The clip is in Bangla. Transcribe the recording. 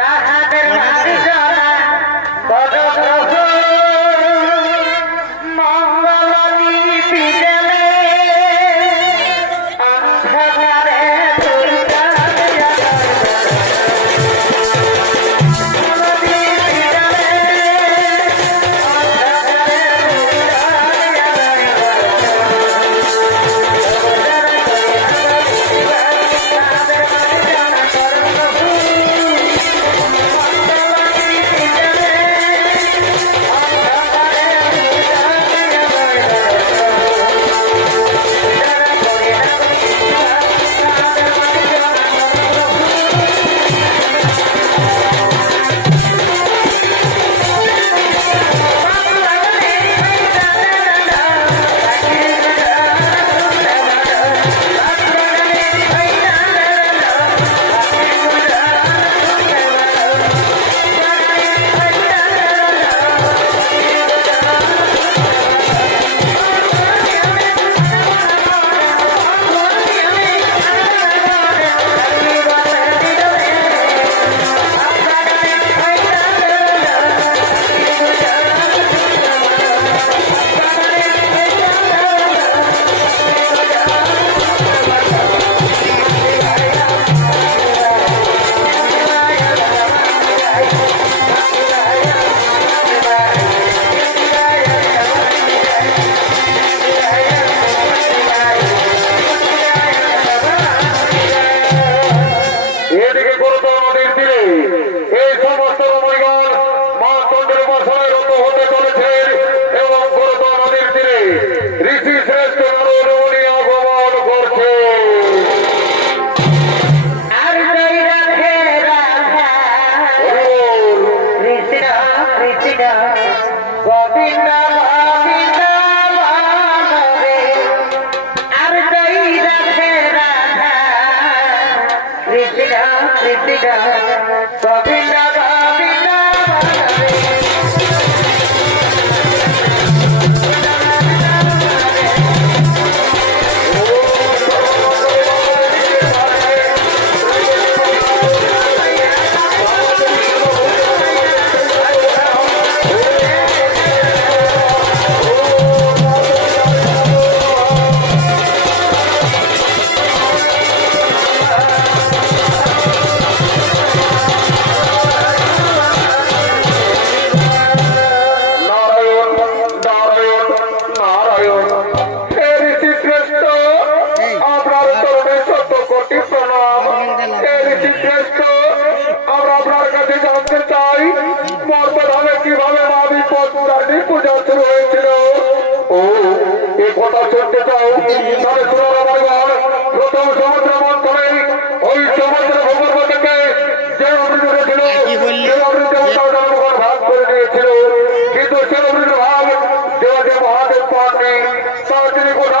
তাহাদের মানে ভাবি জরা করত নদীর তীরে। এই সমস্ত রমণীগণ মানদণ্ডের উপাসনায় রত হতে চলেছেন এবং করত নদীর তীরে। ঋষি শ্রেষ্ঠ Yeah. হে আমরা আপনার কাছে জানতে চাই মর্মধামে কীভাবে মা বিপদারী পূজা শুরু হয়েছিল? ও এ কথা শুনতে চাও? তাহলে শুনো আমার প্রথম সমুদ্র মন্থনে ওই সমুদ্র ভূগর্ভ থেকে যে অমৃত ছিল সে অমৃত ভাগ করে নিয়েছিল কিন্তু সে অমৃত ভাগ যে মহাদেব পাননি তার তিনি কোথা